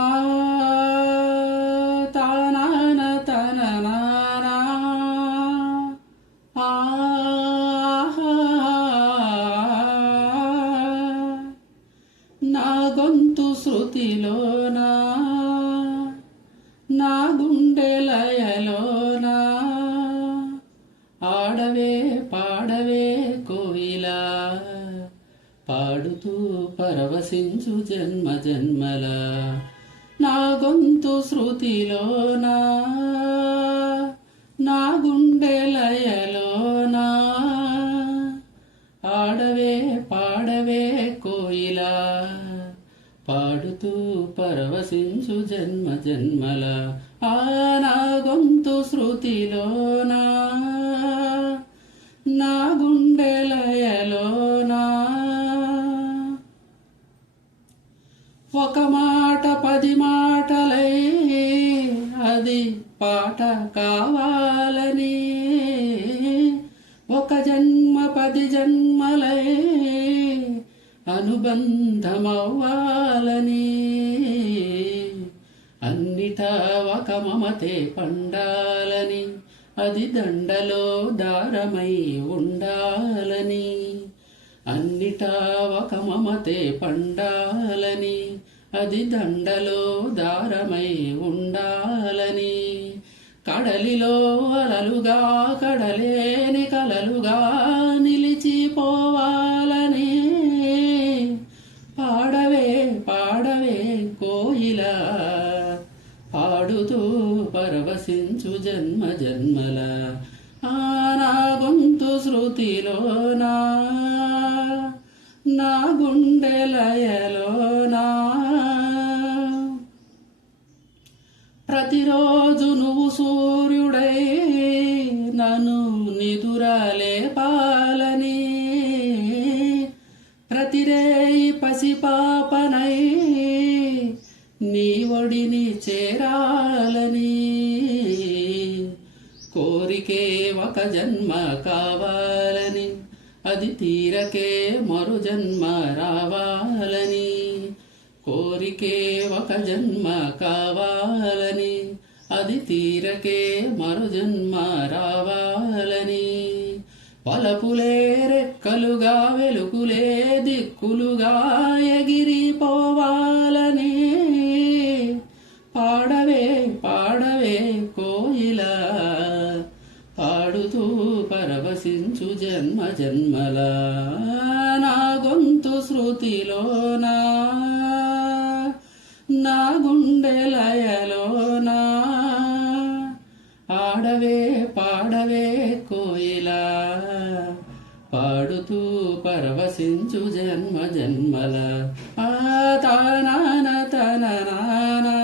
ఆ తానాన తననానా ఆ నా గొంతు శృతిలోనా నా గుండె లయలోనా ఆడవే పాడవే కోయిలా పాడుతూ పరవశించు జన్మ జన్మల నా గొంతు శృతిలోనా నా గుండె లయలోనా ఆడవే పాడవే కోయిలా పాడుతూ పరవశించు జన్మ జన్మల ఆ నా గొంతు శృతిలోనా నా గుండె లయలోనా ఒక మాట 10 మాటలై అది పాట కావాలని ఒక జన్మ 10 జన్మలై అనుబంధమవ్వాలని అన్నిటా ఒక మమతే పండాలని అది దండలో దారమై ఉండాలని అన్నిటా ఒక మమతే పండాలని అది దండలో దారమై ఉండాలని కడలిలో అలలుగా కడలేని కలలుగా నిలిచిపోవాలని పాడవే పాడవే కోయిలా పాడుతూ పరవశించు జన్మ జన్మల ఆ నా గొంతు శృతిలోనా నా గుండె లయలోనా ప్రతిరోజు నువ్వు సూర్యుడై నన్ను నిదురలేపాలని ప్రతిరేయి పసిపాపనై నీ ఒడిని చేరాలని కోరికే ఒక జన్మ కావాలని అది తీరకే మరు జన్మ రావాలని కోరికే ఒక జన్మ కావాలని అది తీరకే మరు జన్మ రావాలని పలపులే రెక్కలుగా వెలుగులే దిక్కులుగా ఎగిరిపోవాలని పాడవే పాడవే కోయిలా పాడుతూ పరవశించు జన్మ జన్మల నా గొంతు శృతిలోనా నా గుండె లయలోనా ఆడవే పాడవే కోయిలా పాడుతూ పరవశించు జన్మ జన్మల ఆ తానాన తననానా